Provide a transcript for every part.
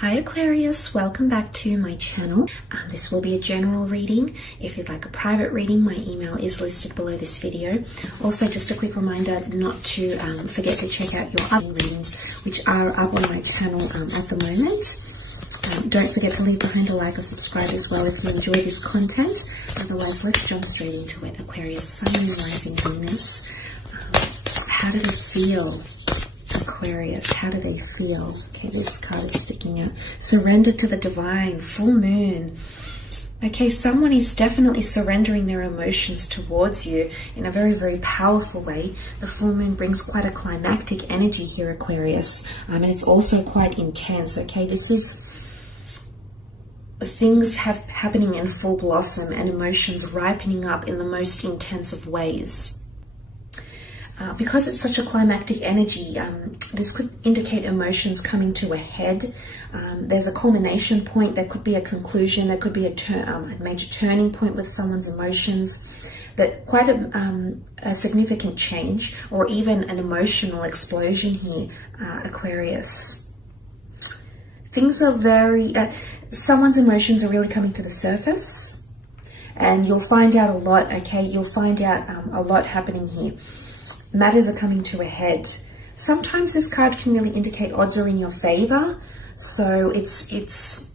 Hi Aquarius, welcome back to my channel. This will be a general reading. If you'd like a private reading, my email is listed below this video. Also, just a quick reminder not to forget to check out your other readings, which are up on my channel at the moment. Don't forget to leave behind a like or subscribe as well if you enjoy this content. Otherwise, let's jump straight into it. Aquarius, Sun, Moon, Rising, Venus. How do they feel? Aquarius, how do they feel? Okay, this card is sticking out. Surrender to the divine, full moon. Okay, someone is definitely surrendering their emotions towards you in a very, very powerful way. The full moon brings quite a climactic energy here, Aquarius. And it's also quite intense, okay? This is things happening in full blossom and emotions ripening up in the most intense of ways. Because it's such a climactic energy, this could indicate emotions coming to a head. There's a culmination point. There could be a conclusion. There could be a major turning point with someone's emotions. But quite a significant change, or even an emotional explosion here, Aquarius. Things are very... someone's emotions are really coming to the surface. And you'll find out a lot, okay? You'll find out a lot happening here. Matters are coming to a head. Sometimes this card can really indicate odds are in your favor. So it's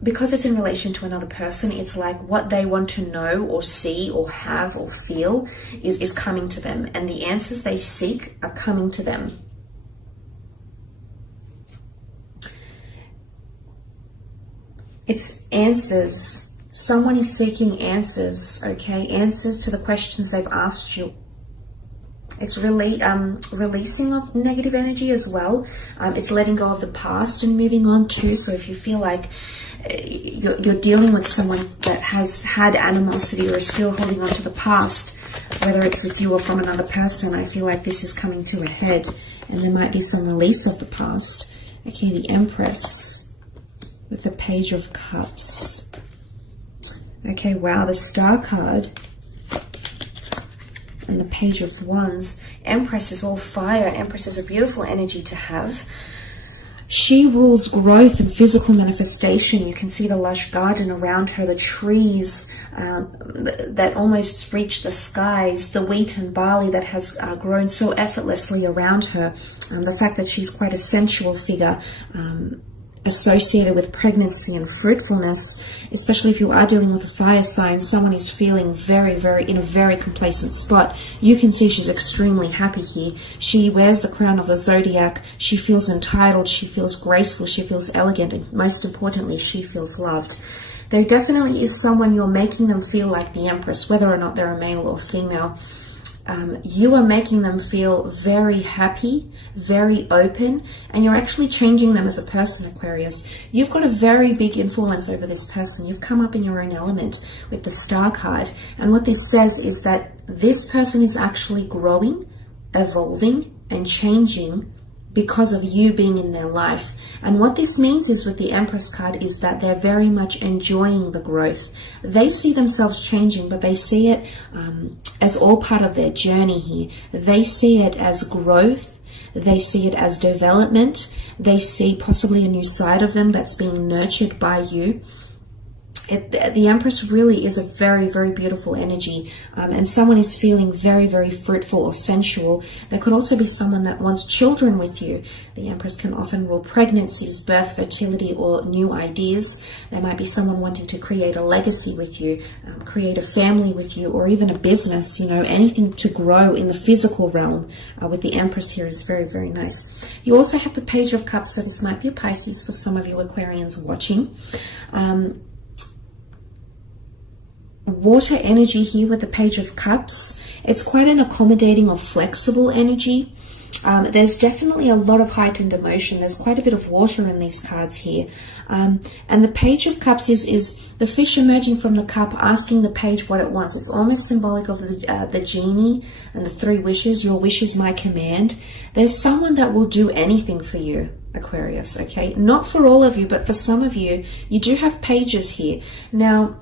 because it's in relation to another person, it's like what they want to know or see or have or feel is coming to them. And the answers they seek are coming to them. It's answers. Someone is seeking answers, okay? Answers to the questions they've asked you. It's really releasing of negative energy as well. It's letting go of the past and moving on too. So if you feel like you're dealing with someone that has had animosity or is still holding on to the past, whether it's with you or from another person, I feel like this is coming to a head and there might be some release of the past. Okay, the Empress with the Page of Cups. Okay, wow, the Star card. And the Page of Wands. Empress is all fire. Empress is a beautiful energy to have. She rules growth and physical manifestation. You can see the lush garden around her, the trees that almost reach the skies, the wheat and barley that has grown so effortlessly around her. The fact that she's quite a sensual figure, associated with pregnancy and fruitfulness, especially if you are dealing with a fire sign, someone is feeling in a very complacent spot. You can see she's extremely happy here. She wears the crown of the zodiac. She feels entitled. She feels graceful. She feels elegant. And most importantly, she feels loved. There definitely is someone you're making them feel like the Empress, whether or not they're a male or female. You are making them feel very happy, very open, and you're actually changing them as a person, Aquarius. You've got a very big influence over this person. You've come up in your own element with the Star card. And what this says is that this person is actually growing, evolving, and changing because of you being in their life. And what this means is with the Empress card is that they're very much enjoying the growth. They see themselves changing, but they see it as all part of their journey here. They see it as growth. They see it as development. They see possibly a new side of them that's being nurtured by you. The Empress really is a very, very beautiful energy, and someone is feeling very, very fruitful or sensual. There could also be someone that wants children with you. The Empress can often rule pregnancies, birth, fertility, or new ideas. There might be someone wanting to create a legacy with you, create a family with you, or even a business, you know, anything to grow in the physical realm with the Empress here is very, very nice. You also have the Page of Cups, so this might be a Pisces for some of you Aquarians watching. Water energy here with the Page of Cups. It's quite an accommodating or flexible energy. There's definitely a lot of heightened emotion. There's quite a bit of water in these cards here. And the Page of Cups is the fish emerging from the cup, asking the page what it wants. It's almost symbolic of the genie and the 3 wishes. Your wish is my command. There's someone that will do anything for you, Aquarius, okay? Not for all of you, but for some of you, you do have pages here. Now,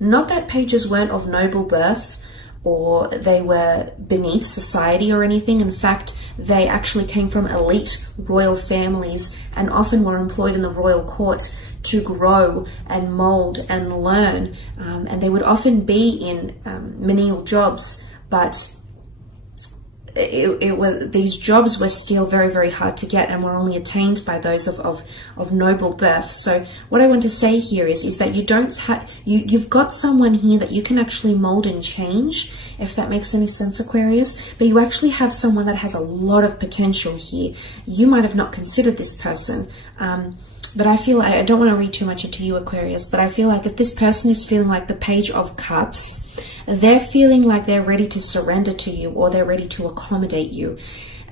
not that pages weren't of noble birth or they were beneath society or anything. In fact, they actually came from elite royal families and often were employed in the royal court to grow and mold and learn. And they would often be in menial jobs, but these jobs were still very, very hard to get and were only attained by those of noble birth. So what I want to say here is that you've got someone here that you can actually mold and change, if that makes any sense, Aquarius. But you actually have someone that has a lot of potential here. You might have not considered this person, but I feel I don't want to read too much into you, Aquarius, but I feel like if this person is feeling like the Page of Cups, they're feeling like they're ready to surrender to you, or they're ready to accommodate you.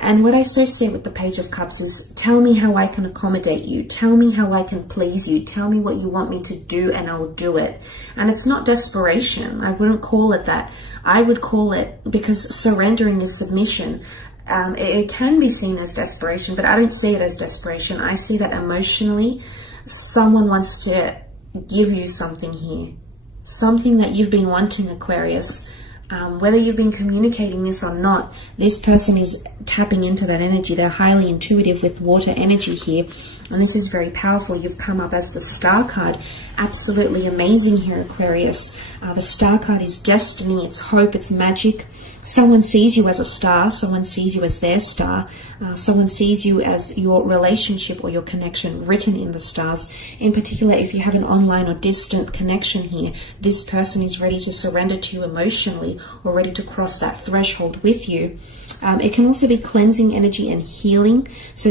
And what I associate with the Page of Cups is, tell me how I can accommodate you. Tell me how I can please you. Tell me what you want me to do and I'll do it. And it's not desperation. I wouldn't call it that. I would call it, because surrendering is submission. It can be seen as desperation, but I don't see it as desperation. I see that emotionally, someone wants to give you something here. Something that you've been wanting, Aquarius. Whether you've been communicating this or not, this person is tapping into that energy. They're highly intuitive with water energy here, and this is very powerful. You've come up as the Star card. Absolutely amazing here, Aquarius. The Star card is destiny, it's hope, it's magic. Someone sees you as a star. Someone sees you as their star. Someone sees you as your relationship or your connection written in the stars. In particular, if you have an online or distant connection here, this person is ready to surrender to you emotionally, or ready to cross that threshold with you. It can also be cleansing energy and healing. So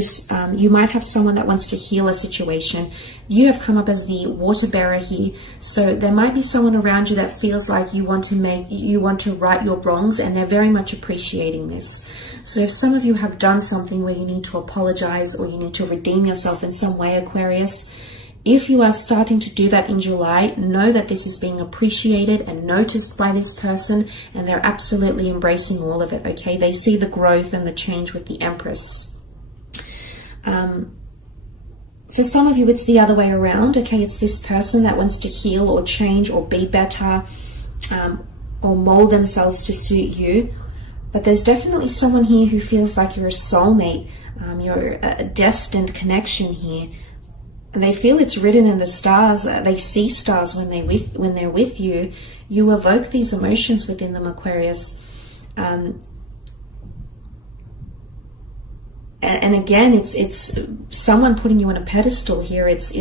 you might have someone that wants to heal a situation. You have come up as the water bearer here. So there might be someone around you that feels like you want to right your wrongs, and they're very much appreciating this. So if some of you have done something where you need to apologize, or you need to redeem yourself in some way, Aquarius, if you are starting to do that in July, know that this is being appreciated and noticed by this person, and they're absolutely embracing all of it, okay? They see the growth and the change with the Empress. For some of you, it's the other way around, okay? It's this person that wants to heal or change or be better, or mold themselves to suit you. But there's definitely someone here who feels like you're a soulmate, you're a destined connection here. They feel it's written in the stars. They see stars when they're with you. You evoke these emotions within them, Aquarius. And again, it's someone putting you on a pedestal here. It's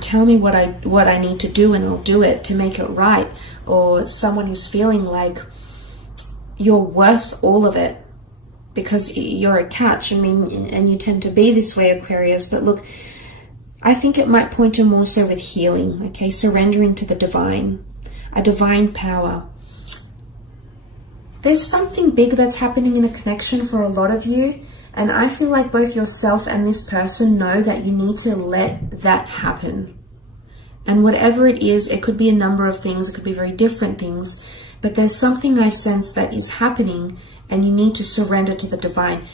tell me what I need to do, and I'll do it to make it right. Or someone is feeling like you're worth all of it because you're a catch. I mean, and you tend to be this way, Aquarius. But look, I think it might point to more so with healing, okay? Surrendering to the divine, a divine power. There's something big that's happening in a connection for a lot of you, and I feel like both yourself and this person know that you need to let that happen. And whatever it is, it could be a number of things, it could be very different things, but there's something I sense that is happening, and you need to surrender to the divine.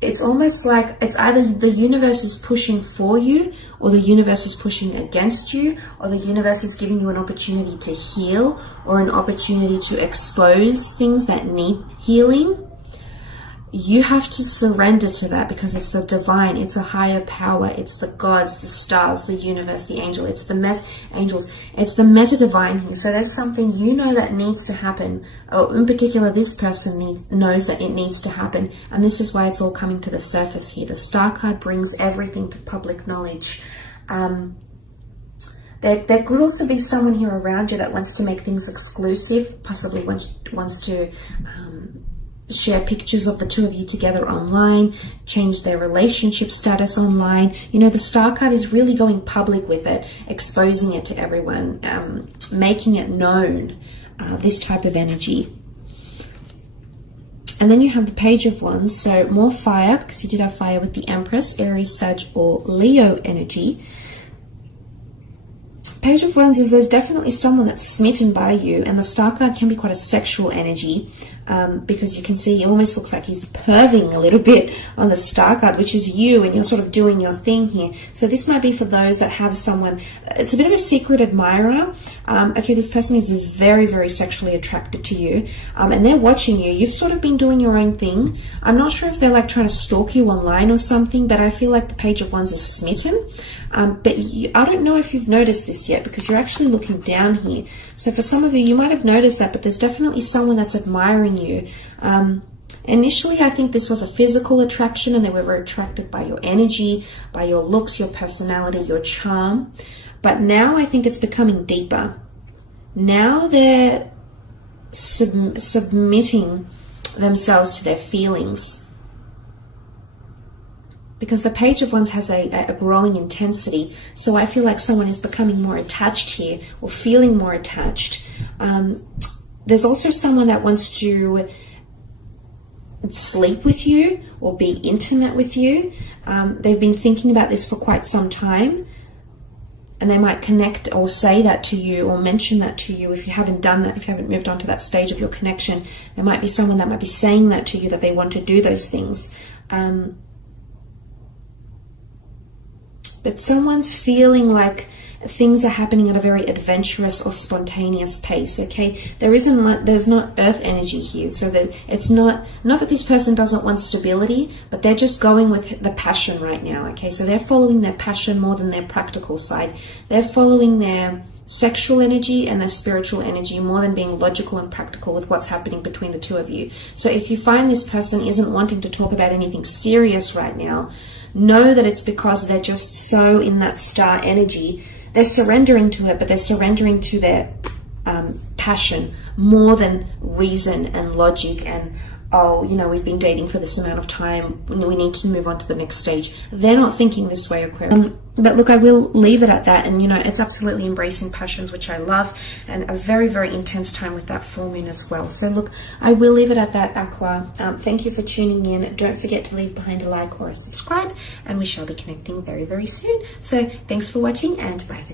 It's almost like it's either the universe is pushing for you, or the universe is pushing against you, or the universe is giving you an opportunity to heal, or an opportunity to expose things that need healing. You have to surrender to that, because it's the divine, it's a higher power, it's the gods, the stars, the universe, the angel, it's the angels, it's the meta divine here. So there's something you know that needs to happen, or in particular this person knows that it needs to happen, and this is why it's all coming to the surface here. The Star card brings everything to public knowledge. There could also be someone here around you that wants to make things exclusive, possibly wants to share pictures of the two of you together online, change their relationship status online. You know, the Star card is really going public with it, exposing it to everyone, making it known, this type of energy. And then you have the Page of Wands, so more fire, because you did have fire with the Empress, Aries, Sag, or Leo energy. Page of Wands is there's definitely someone that's smitten by you, and the Star card can be quite a sexual energy. because you can see he almost looks like he's perving a little bit on the star card, which is you, and you're sort of doing your thing here. So this might be for those that have someone, it's a bit of a secret admirer. Okay, this person is very, very sexually attracted to you, and they're watching you. You've sort of been doing your own thing. I'm not sure if they're like trying to stalk you online or something, but I feel like the Page of Wands is smitten. But I don't know if you've noticed this yet, because you're actually looking down here. So for some of you, you might have noticed that, but there's definitely someone that's admiring you. Initially, I think this was a physical attraction, and they were very attracted by your energy, by your looks, your personality, your charm. But now I think it's becoming deeper. Now they're submitting themselves to their feelings, because the Page of Wands has a growing intensity. So I feel like someone is becoming more attached here, or feeling more attached. There's also someone that wants to sleep with you or be intimate with you. They've been thinking about this for quite some time, and they might connect or say that to you or mention that to you. If you haven't done that, if you haven't moved on to that stage of your connection, there might be someone that might be saying that to you, that they want to do those things. But someone's feeling like things are happening at a very adventurous or spontaneous pace, okay? There's not earth energy here, so that it's not that this person doesn't want stability, but they're just going with the passion right now, okay? So they're following their passion more than their practical side. They're following their sexual energy and their spiritual energy more than being logical and practical with what's happening between the two of you. So if you find this person isn't wanting to talk about anything serious right now, know that it's because they're just so in that star energy. They're surrendering to it, but they're surrendering to their passion more than reason and logic and, oh, you know, we've been dating for this amount of time, we need to move on to the next stage. They're not thinking this way, Aquarius. But look, I will leave it at that. And, you know, it's absolutely embracing passions, which I love, and a very, very intense time with that full moon as well. So look, I will leave it at that, Aqua. Thank you for tuning in. Don't forget to leave behind a like or a subscribe, and we shall be connecting very, very soon. So thanks for watching, and bye for now.